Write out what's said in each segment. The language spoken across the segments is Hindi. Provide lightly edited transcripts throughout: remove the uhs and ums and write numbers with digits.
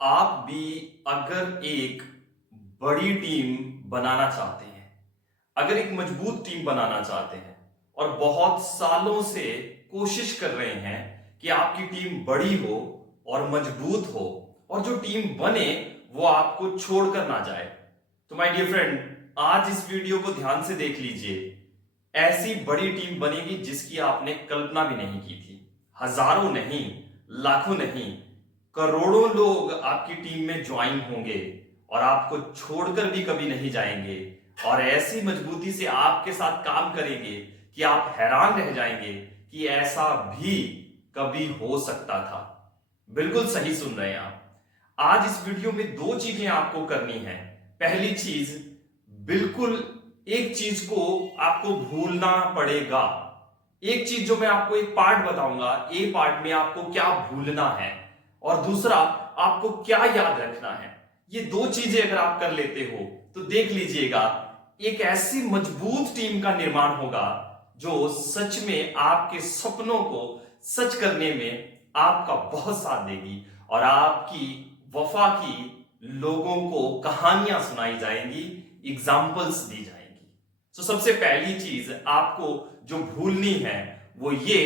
आप भी अगर एक बड़ी टीम बनाना चाहते हैं, अगर एक मजबूत टीम बनाना चाहते हैं और बहुत सालों से कोशिश कर रहे हैं कि आपकी टीम बड़ी हो और मजबूत हो और जो टीम बने वो आपको छोड़कर ना जाए, तो माय डियर फ्रेंड, आज इस वीडियो को ध्यान से देख लीजिए। ऐसी बड़ी टीम बनेगी जिसकी आपने कल्पना भी नहीं की थी। हजारों नहीं, लाखों नहीं, करोड़ों लोग आपकी टीम में ज्वाइन होंगे और आपको छोड़कर भी कभी नहीं जाएंगे और ऐसी मजबूती से आपके साथ काम करेंगे कि आप हैरान रह जाएंगे कि ऐसा भी कभी हो सकता था। बिल्कुल सही सुन रहे हैं आप। आज इस वीडियो में दो चीजें आपको करनी है। पहली चीज, बिल्कुल एक चीज को आपको भूलना पड़ेगा। एक चीज जो मैं आपको एक पार्ट बताऊंगा, ए पार्ट में आपको क्या भूलना है और दूसरा आपको क्या याद रखना है। ये दो चीजें अगर आप कर लेते हो तो देख लीजिएगा, एक ऐसी मजबूत टीम का निर्माण होगा जो सच में आपके सपनों को सच करने में आपका बहुत साथ देगी और आपकी वफा की लोगों को कहानियां सुनाई जाएंगी, एग्जाम्पल्स दी जाएंगी। तो सबसे पहली चीज आपको जो भूलनी है वो ये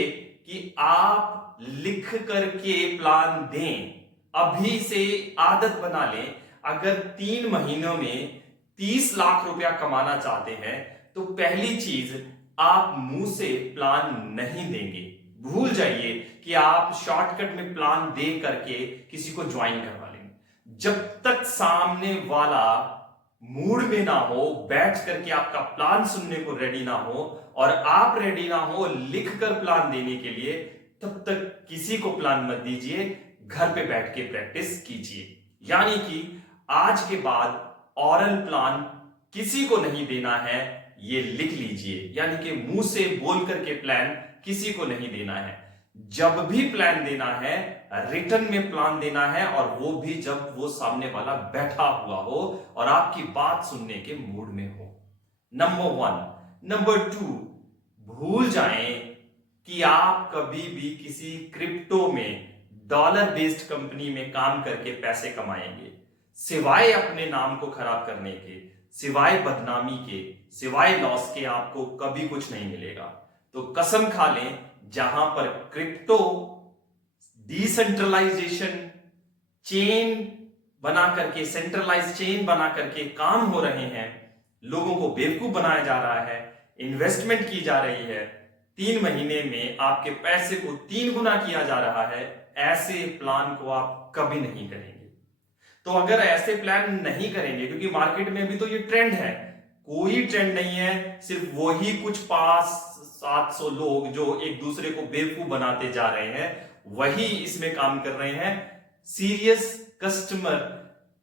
कि आप लिख करके प्लान दें। अभी से आदत बना लें। अगर 3 महीनों में 30 लाख रुपया कमाना चाहते हैं तो पहली चीज, आप मुंह से प्लान नहीं देंगे। भूल जाइए कि आप शॉर्टकट में प्लान दे करके किसी को ज्वाइन करवा लेंगे। जब तक सामने वाला मूड में ना हो, बैठ करके आपका प्लान सुनने को रेडी ना हो और आप रेडी ना हो लिख कर प्लान देने के लिए, तब तक किसी को प्लान मत दीजिए। घर पे बैठ के प्रैक्टिस कीजिए। यानी कि आज के बाद ऑरल प्लान किसी को नहीं देना है, ये लिख लीजिए। यानी कि मुंह से बोल करके प्लान किसी को नहीं देना है। जब भी प्लान देना है, रिटर्न में प्लान देना है और वो भी जब वो सामने वाला बैठा हुआ हो और आपकी बात सुनने के मूड में हो। नंबर 1। नंबर 2, भूल जाएं कि आप कभी भी किसी क्रिप्टो में डॉलर बेस्ड कंपनी में काम करके पैसे कमाएंगे। सिवाय अपने नाम को खराब करने के, सिवाय बदनामी के, सिवाय लॉस के आपको कभी कुछ नहीं मिलेगा। तो कसम खा लें, जहां पर क्रिप्टो डिसेंट्रलाइजेशन चेन बना करके, सेंट्रलाइज चेन बना करके काम हो रहे हैं, लोगों को बेवकूफ बनाया जा रहा है, इन्वेस्टमेंट की जा रही है, 3 महीने में आपके पैसे को 3 गुना किया जा रहा है, ऐसे प्लान को आप कभी नहीं करेंगे। तो अगर ऐसे प्लान नहीं करेंगे, क्योंकि मार्केट में अभी तो ये ट्रेंड है, कोई ट्रेंड नहीं है, सिर्फ वही कुछ 500-700 लोग जो एक दूसरे को बेवकूफ बनाते जा रहे हैं, वही इसमें काम कर रहे हैं। सीरियस कस्टमर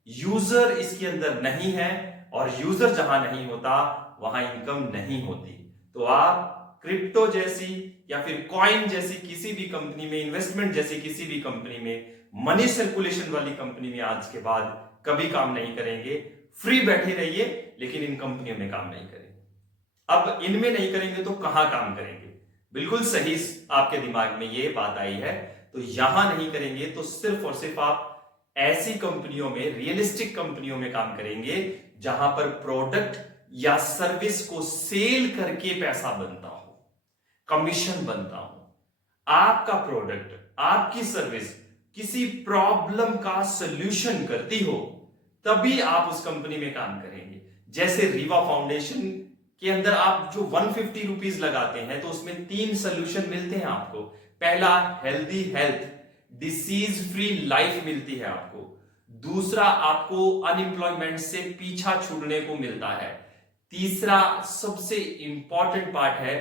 यूजर इसके अंदर नहीं है और यूजर जहां नहीं होता वहां इनकम नहीं होती। तो आप क्रिप्टो जैसी या फिर कॉइन जैसी किसी भी कंपनी में, इन्वेस्टमेंट जैसी किसी भी कंपनी में, मनी सर्कुलेशन वाली कंपनी में आज के बाद कभी काम नहीं करेंगे। फ्री बैठे रहिए लेकिन इन कंपनियों में काम नहीं करेंगे। अब इनमें नहीं करेंगे तो कहां काम करेंगे? बिल्कुल सही आपके दिमाग में ये बात आई है। तो यहां नहीं करेंगे तो सिर्फ और सिर्फ आप ऐसी कंपनियों में, रियलिस्टिक कंपनियों में काम करेंगे जहां पर प्रोडक्ट या सर्विस को सेल करके पैसा बनता हो, कमीशन बनता हो। आपका प्रोडक्ट, आपकी सर्विस किसी प्रॉब्लम का सॉल्यूशन करती हो, तभी आप उस कंपनी में काम करेंगे। जैसे रीवा फाउंडेशन के अंदर आप जो 150 रुपीज लगाते हैं तो उसमें 3 सोल्यूशन मिलते हैं आपको। पहला, healthy health, disease free life मिलती है आपको। दूसरा, आपको अनएम्प्लॉयमेंट से पीछा छूटने को मिलता है। तीसरा सबसे इंपॉर्टेंट पार्ट है,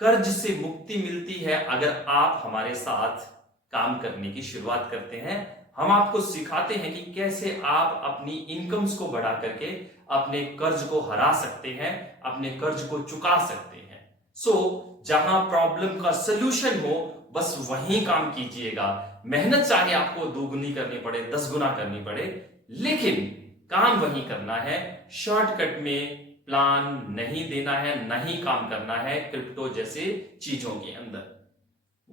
कर्ज से मुक्ति मिलती है अगर आप हमारे साथ काम करने की शुरुआत करते हैं। हम आपको सिखाते हैं कि कैसे आप अपनी इनकम्स को बढ़ा करके अपने कर्ज को हरा सकते हैं, अपने कर्ज को चुका सकते हैं। जहां प्रॉब्लम का सलूशन हो, बस वहीं काम कीजिएगा। मेहनत चाहे आपको 2 गुनी करनी पड़े, 10 गुना करनी पड़े, लेकिन काम वहीं करना है। शॉर्टकट में प्लान नहीं देना है, नहीं काम करना है क्रिप्टो जैसे चीजों के अंदर।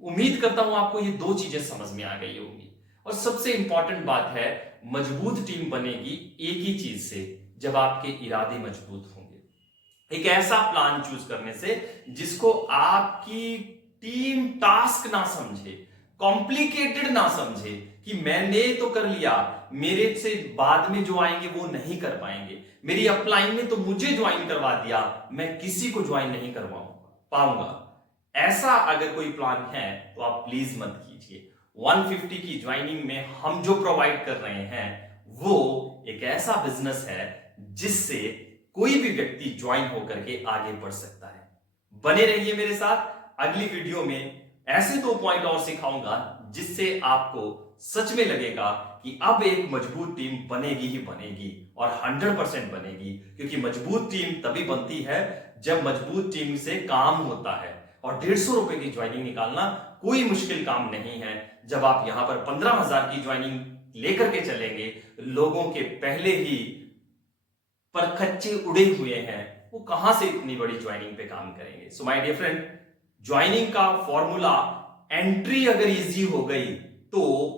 उम्मीद करता हूं आपको ये 2 चीजें समझ में आ गई होंगी। और सबसे इंपॉर्टेंट बात है, मजबूत टीम बनेगी एक ही चीज से, जब आपके इरादे मजबूत होंगे। एक ऐसा प्लान चूज करने से जिसको आपकी टीम टास्क ना समझे, कॉम्प्लिकेटेड ना समझे कि मैंने तो कर लिया, मेरे से बाद में जो आएंगे वो नहीं कर पाएंगे, मेरी अपलाइन ने तो मुझे ज्वाइन करवा दिया, मैं किसी को ज्वाइन नहीं करवा पाऊंगा। ऐसा अगर कोई प्लान है तो आप प्लीज मत कीजिए। 150 की ज्वाइनिंग में हम जो प्रोवाइड कर रहे हैं वो एक ऐसा बिजनेस है जिससे कोई भी व्यक्ति ज्वाइन होकर के आगे बढ़ सकता है। बने रहिए मेरे साथ, अगली वीडियो में ऐसे 2 पॉइंट और सिखाऊंगा जिससे आपको सच में लगेगा कि अब एक मजबूत टीम बनेगी ही बनेगी, और 100% बनेगी, क्योंकि मजबूत टीम तभी बनती है जब मजबूत टीम से काम होता है। और 150 रुपए की ज्वाइनिंग निकालना कोई मुश्किल काम नहीं है। जब आप यहां पर 15,000 की ज्वाइनिंग लेकर के चलेंगे, लोगों के पहले ही परखच्चे उड़े हुए हैं, वो कहां से इतनी बड़ी ज्वाइनिंग पे काम करेंगे। So my dear friend, joining का फॉर्मूला, एंट्री अगर इजी हो गई तो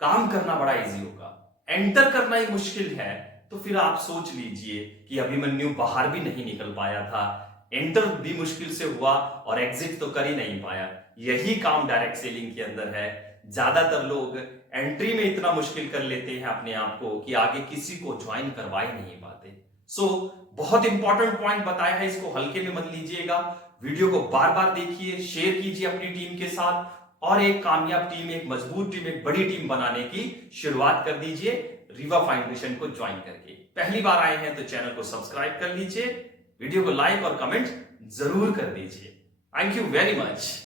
काम करना बड़ा इजी होगा। एंटर करना ही मुश्किल है तो फिर आप सोच लीजिए कि अभिमन्यु बाहर भी नहीं निकल पाया था, एंटर भी मुश्किल से हुआ और एग्जिट तो कर ही नहीं पाया। यही काम डायरेक्ट सेलिंग के अंदर है। ज्यादातर लोग एंट्री में इतना मुश्किल कर लेते हैं अपने आप को कि आगे किसी को ज्वाइन करवा ही नहीं पाते। सो बहुत इंपॉर्टेंट पॉइंट बताया है, इसको हल्के में मत लीजिएगा। वीडियो को बार बार देखिए, शेयर कीजिए अपनी टीम के साथ, और एक कामयाब टीम, एक मजबूत टीम, एक बड़ी टीम बनाने की शुरुआत कर दीजिए रीवा फाउंडेशन को ज्वाइन करके। पहली बार आए हैं तो चैनल को सब्सक्राइब कर लीजिए, वीडियो को लाइक और कमेंट जरूर कर दीजिए। Thank you very much.